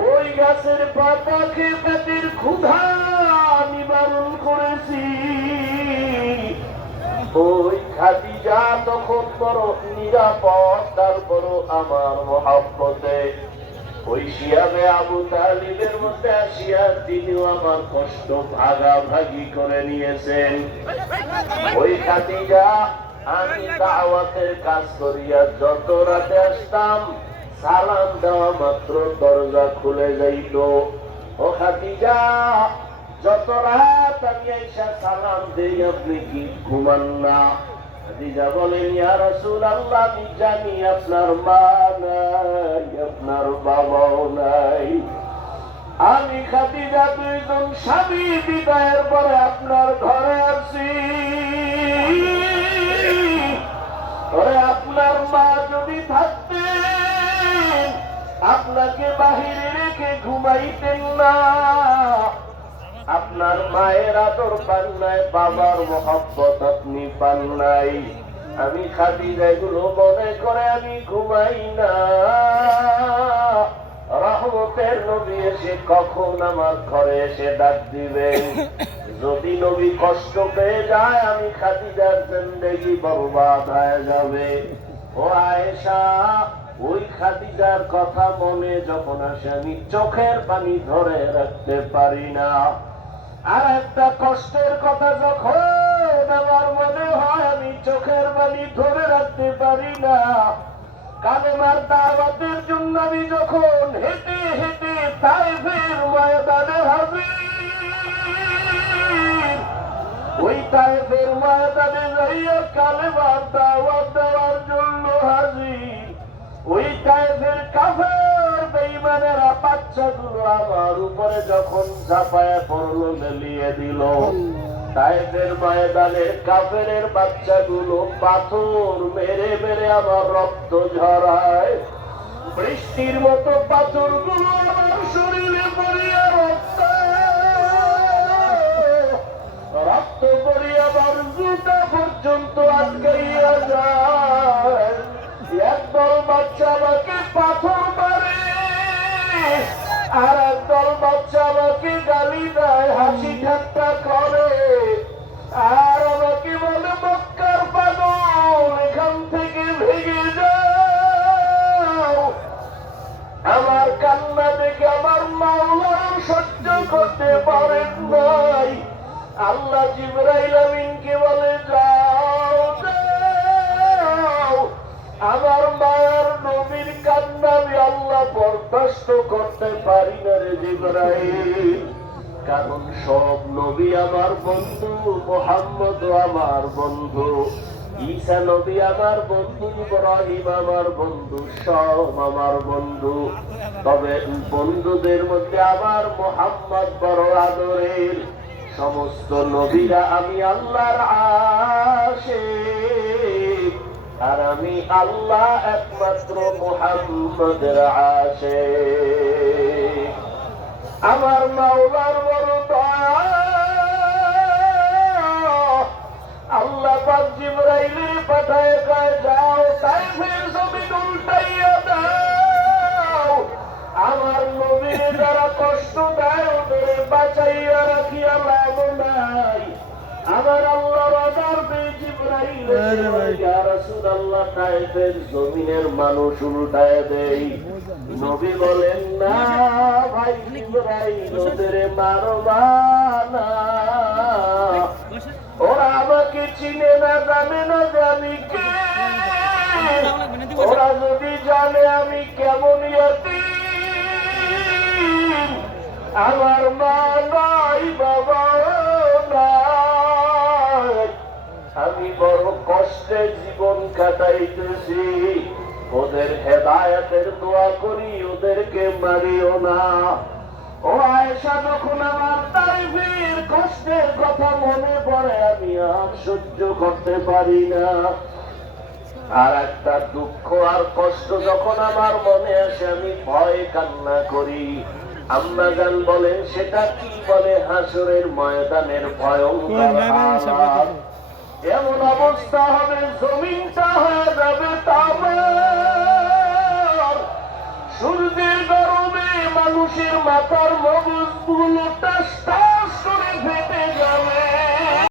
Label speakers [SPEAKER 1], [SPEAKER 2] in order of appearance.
[SPEAKER 1] ওই গাছের পাতা খেয়ে পেটের ক্ষুধা নিবারণ করেছি। ওই খাদিজা তখন বড় নিরাপদ, তারপরও আমার মহাব্বতে। ওই শিয়াবে আবু তালিবের মধ্যে আসিয়া তিনিও আমার কষ্ট ভাগাভাগি করে নিয়েছেন। ওই খাদিজা, আমি দাওয়াতের কাজ করিয়া যত রাতে আসতাম সালাম দেওয়া মাত্র দরজা খুলে যাইত ও খাদিজা, যত রাত আমি আইসা সালাম দেই, আপনি কি ঘুমান না? খাদিজা বলেন, ইয়া রাসূল আল্লাহ আমি জানি আপনার মা নাই, আপনার বাবাও নাই। আমি খাদিজা দুইজন স্বামী, বিদায়ের পরে আপনার ঘরে আসি। ঘুমাইতেন না আপনার মায়ের আদর পান নাই, বাবার মহব্বত আপনি পান নাই। আমি খাদিজা এগুলো মনে করে আমি ঘুমাই না। রহমতের নবী এসে কখন আমার ঘরে এসে ডাক দিবেন? যদি নবী কষ্ট পেয়ে যায়, আমি খাদিজার জিন্দেগি বরবাদ হয়ে যাবে। ও আয়েশা ওই খাদিজার কথা মনে যখন আসে, আমি চোখের পানি ধরে রাখতে পারি না। আর একটা কষ্টের কথা যখন আমার মনে হয়, আমি চোখের পানি ধরে রাখতে পারি না। কালেমার দাওয়াতের জন্য আমি যখন হেঁটে হেঁটে তাইফের ময়দানে হাজির, ওই তাইফের ময়দানে যাইয়া কালেমার দাওয়াত কাফের বাচ্চাগুলো আমার উপরে যখন পড়ল, মেলিয়ে দিল। ময়দানে বাচ্চাগুলো পাথর মেরে মেরে আমার রক্ত ঝরায়। বৃষ্টির মতো পাথরগুলো আমার শরীরে পড়িয়া রক্ত রক্ত পড়ি সহ্য করতে পারেন নাই। আল্লাহ জিবরাইল আমিনকে বলে, যাও আমার মায়ের নবীর কান্না আমি আল্লাহ বরদাস্ত করতে পারি না রে জিবরাইল। কারণ সব নবী আমার বন্ধু মোহাম্মদ আমার বন্ধু। আমার বন্ধু, ইব্রাহিম আমার বন্ধু সব আমার বন্ধু। তবে বন্ধুদের মধ্যে আমার মোহাম্মদ বড় আদরের সমস্ত নবীরা আমি আল্লাহর আসে আর আমি আল্লাহ একমাত্র মোহাম্মদের আসে আমার মাওলার জিবরাইলে পাঠায় কয় যাও তাই জমিন উল্টাইয়া দাও। আমার নবীর যারা কষ্ট দেয় ওদের বাঁচাইয়া রাখিয়া লাভ নাই। আমার আল্লাহ রাজার বে জিবরাইল রাসূলুল্লাহ তাইফের জমিনের মানুষ উল্টায় দেই। নবী বলেন না ভাই জিবরাইল ওদের মারবা না। চিনে না জানে না কে। ওরা যদি জানে আমি কেমন আমার মা নাই, বাবা আমি বড় কষ্টে জীবন কাটাইতেছি। ওদের হেদায়তের দোয়া করি, ওদেরকে মারিও না। ও আয়েশা যখন আমার তাইফের কষ্টের কথা মনে পড়ে আমি আর সহ্য করতে পারি না। আর একটা দুঃখ আর কষ্ট যখন আমার মনে আসে আমি ভয়ে কান্না করি। আম্মা জান বলেন সেটা কি বলে? হাসরের ময়দানের ভয়ঙ্কর এমন অবস্থা হবে জমিনটা হয়ে যাবে তামার মানুষের মাথার মগজগুলো টাস